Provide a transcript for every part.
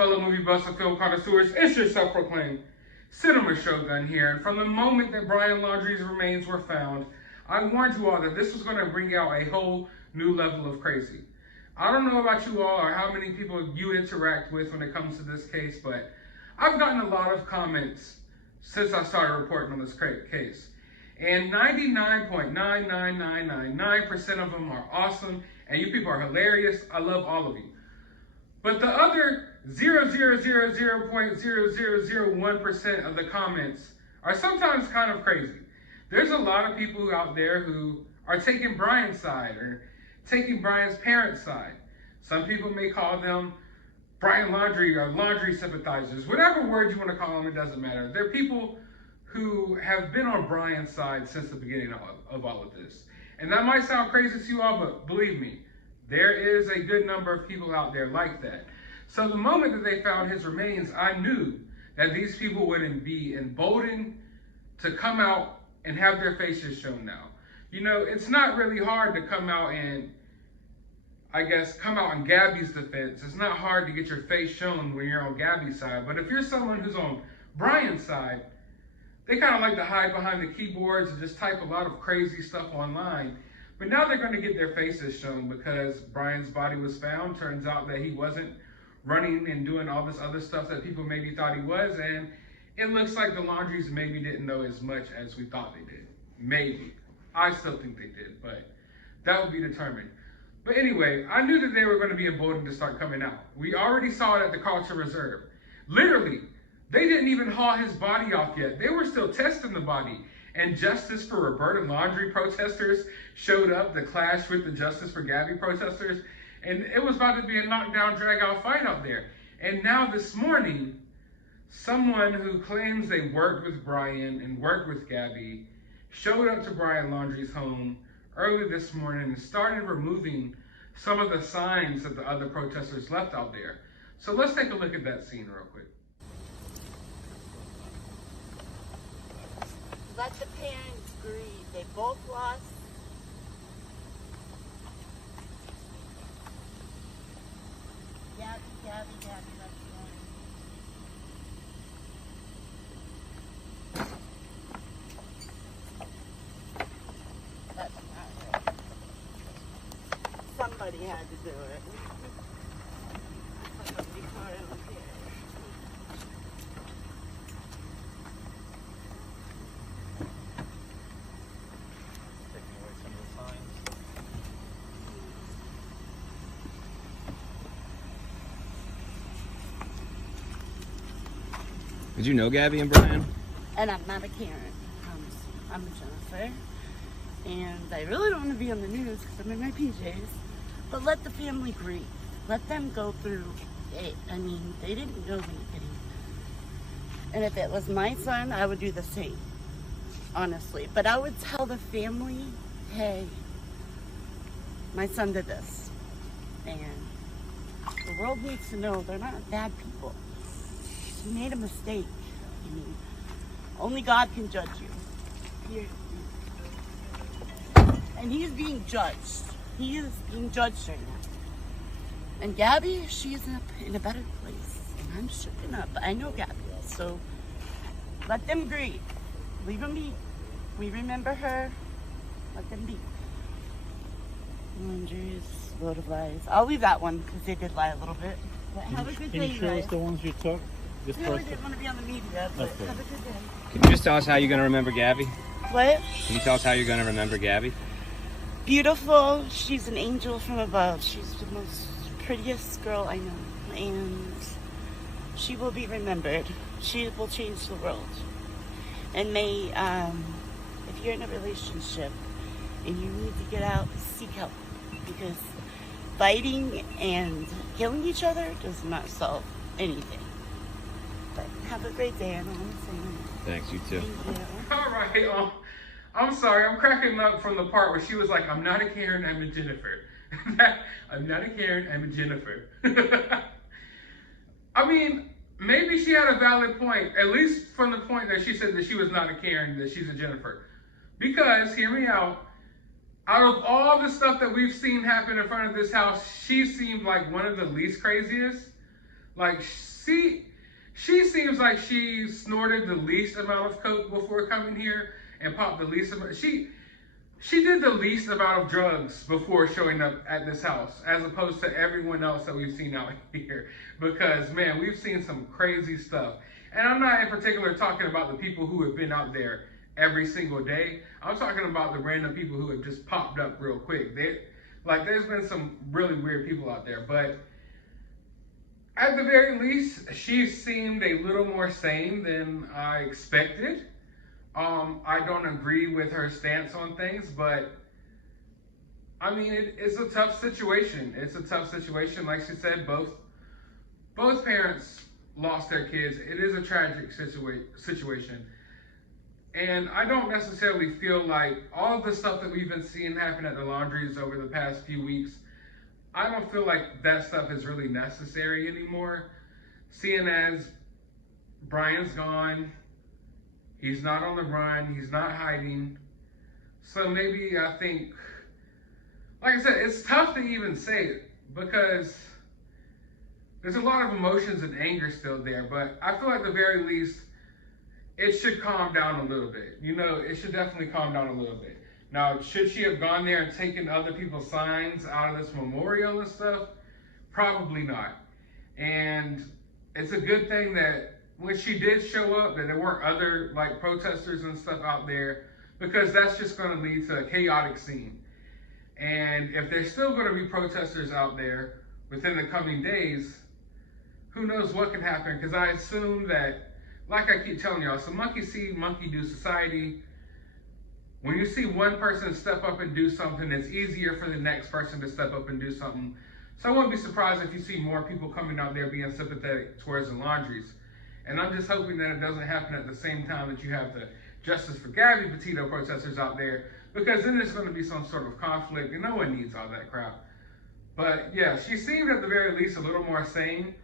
fellow movie buffs and film connoisseurs? It's your self-proclaimed cinema shogun here. And from the moment that Brian Laundrie's remains were found, I warned you all that this was going to bring out a whole new level of crazy. I don't know about you all or how many people you interact with when it comes to this case, but I've gotten a lot of comments since I started reporting on this case. And 99.99999% of them are awesome, and you people are hilarious. I love all of you. But the other 0.0001% of the comments are sometimes kind of crazy. There's a lot of people out there who are taking Brian's side or taking Brian's parents' side. Some people may call them Brian Laundrie or Laundrie sympathizers. Whatever word you want to call them, it doesn't matter. They're people who have been on Brian's side since the beginning of all of this. And that might sound crazy to you all, but believe me, there is a good number of people out there like that. So the moment that they found his remains, I knew that these people wouldn't be emboldened to come out and have their faces shown now. You know, it's not really hard to come out and, I guess, come out in Gabby's defense. It's not hard to get your face shown when you're on Gabby's side. But if you're someone who's on Brian's side, they kind of like to hide behind the keyboards and just type a lot of crazy stuff online. But now they're going to get their faces shown because Brian's body was found. Turns out that he wasn't running and doing all this other stuff that people maybe thought he was. And it looks like the Laundries maybe didn't know as much as we thought they did. Maybe. I still think they did, but that would be determined. But anyway, I knew that they were going to be emboldened to start coming out. We already saw it at the Culture Reserve. Literally, they didn't even haul his body off yet. They were still testing the body. And Justice for Roberta Laundrie protesters showed up to clash with the Justice for Gabby protesters. And it was about to be a knockdown, drag-out fight out there. And now this morning, someone who claims they worked with Brian and worked with Gabby showed up to Brian Laundrie's home early this morning and started removing some of the signs that the other protesters left out there. So let's take a look at that scene real quick. Let the parents grieve. They both lost. Gabby, that's one. That's not right. Somebody had to do it. Somebody caught it on here. Did you know Gabby and Brian? And I'm not a Karen. I'm a Jennifer. And I really don't want to be on the news because I'm in my PJs. But let the family grieve. Let them go through it. I mean, they didn't know anything. And if it was my son, I would do the same. Honestly. But I would tell the family, hey, my son did this. And the world needs to know they're not bad people. You made a mistake. I mean, only God can judge you. And he is being judged. He is being judged right now. And Gabby, she's in a better place. And I'm shooken up. I know Gabby. So let them grieve. Leave them be. We remember her. Let them be. Laundrie's load of lies. I'll leave that one because they did lie a little bit. But have a good day, Can you show us the ones you took? I really didn't want to be on the media, but Okay. have a good day. Can you just tell us how you're going to remember Gabby? What? Can you tell us how you're going to remember Gabby? Beautiful. She's an angel from above. She's the most prettiest girl I know. And she will be remembered. She will change the world. And may, if you're in a relationship and you need to get out, seek help. Because fighting and killing each other does not solve anything. But have a great day, and I'm saying. Thanks, you too. Thank you. All right, I'm sorry, I'm cracking up from the part where she was like, I'm not a Karen, I'm a Jennifer. I'm not a Karen, I'm a Jennifer. I mean, maybe she had a valid point, at least from the point that she said that she was not a Karen, that she's a Jennifer. Because, hear me out of all the stuff that we've seen happen in front of this house, she seemed like one of the least craziest. Like, she seems like she snorted the least amount of coke before coming here and popped the least amount. She did the least amount of drugs before showing up at this house, as opposed to everyone else that we've seen out here. Because, man, we've seen some crazy stuff. And I'm not in particular talking about the people who have been out there every single day. I'm talking about the random people who have just popped up real quick. There's been some really weird people out there. But at the very least, she seemed a little more sane than I expected. I don't agree with her stance on things, but I mean, it's a tough situation. It's a tough situation. Like she said, both parents lost their kids. It is a tragic situation. And I don't necessarily feel like all of the stuff that we've been seeing happen at the Laundries over the past few weeks, I don't feel like that stuff is really necessary anymore. Seeing as Brian's gone, he's not on the run, he's not hiding. So maybe I think, like I said, it's tough to even say it because there's a lot of emotions and anger still there, but I feel at the very least, it should calm down a little bit. You know, it should definitely calm down a little bit. Now, should she have gone there and taken other people's signs out of this memorial and stuff? Probably not. And it's a good thing that when she did show up, that there weren't other like protesters and stuff out there, because that's just going to lead to a chaotic scene. And if there's still going to be protesters out there within the coming days, who knows what can happen? Because I assume that, like I keep telling y'all, it's a monkey see, monkey do society. When you see one person step up and do something, it's easier for the next person to step up and do something. So I wouldn't be surprised if you see more people coming out there being sympathetic towards the Laundries. And I'm just hoping that it doesn't happen at the same time that you have the Justice for Gabby Petito protesters out there, because then there's going to be some sort of conflict, and no one needs all that crap. But yeah, she seemed at the very least a little more sane.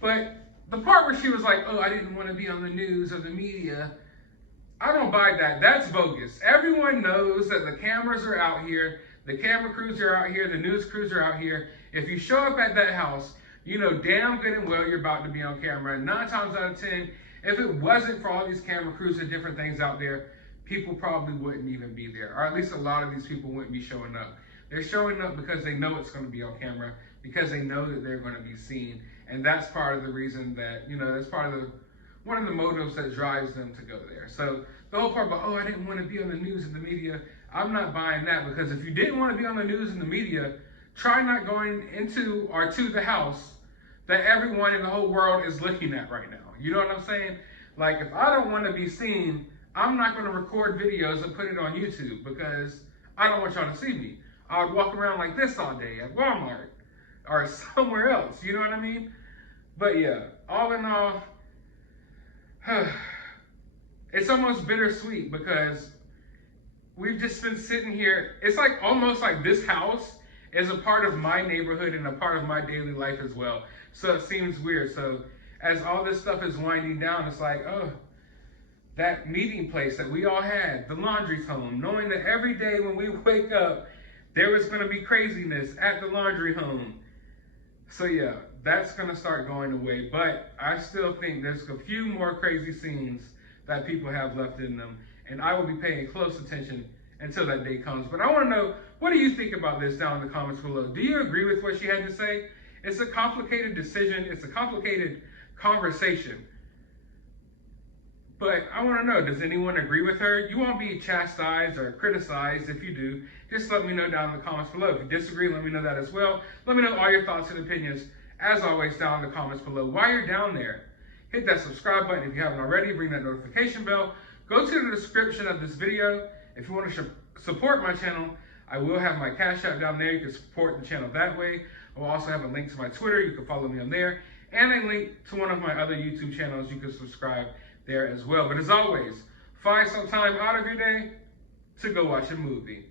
But the part where she was like, oh, I didn't want to be on the news or the media, I don't buy that. That's bogus. Everyone knows that the cameras are out here, the camera crews are out here, the news crews are out here. If you show up at that house, you know damn good and well you're about to be on camera. And 9 times out of 10, if it wasn't for all these camera crews and different things out there, people probably wouldn't even be there. Or at least a lot of these people wouldn't be showing up. They're showing up because they know it's going to be on camera, because they know that they're going to be seen. And that's part of the reason that, you know, that's part of one of the motives that drives them to go there. So the whole part about, oh, I didn't want to be on the news and the media, I'm not buying that, because if you didn't want to be on the news and the media, try not going into or to the house that everyone in the whole world is looking at right now. You know what I'm saying? Like, if I don't want to be seen, I'm not going to record videos and put it on YouTube, because I don't want y'all to see me. I would walk around like this all day at Walmart or somewhere else. You know what I mean? But yeah, all in all, it's almost bittersweet, because we've just been sitting here. It's like almost like this house is a part of my neighborhood and a part of my daily life as well. So it seems weird. So as all this stuff is winding down, it's like, oh, that meeting place that we all had, the Laundrie's home, knowing that every day when we wake up, there was going to be craziness at the Laundrie home. So yeah, that's going to start going away. But I still think there's a few more crazy scenes that people have left in them. And I will be paying close attention until that day comes. But I want to know, what do you think about this down in the comments below? Do you agree with what she had to say? It's a complicated decision. It's a complicated conversation. But I want to know, does anyone agree with her? You won't be chastised or criticized. If you do, just let me know down in the comments below. If you disagree, let me know that as well. Let me know all your thoughts and opinions, as always, down in the comments below. While you're down there, hit that subscribe button if you haven't already. Ring that notification bell. Go to the description of this video. If you want to support my channel, I will have my Cash App down there. You can support the channel that way. I will also have a link to my Twitter. You can follow me on there. And a link to one of my other YouTube channels. You can subscribe there as well. But as always, find some time out of your day to go watch a movie.